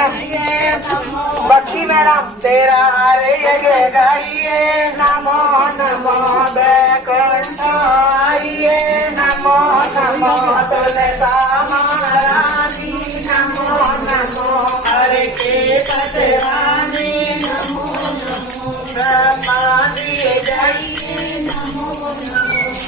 madam Bakshi madam तेरा हारे ये गाइए नमो नमो बैकुंठ आइए नमो नमो तुले रानी नमो नमो हरे के पटरानी नमो नमो ब्रह्मा दिए जाइए नमो नमो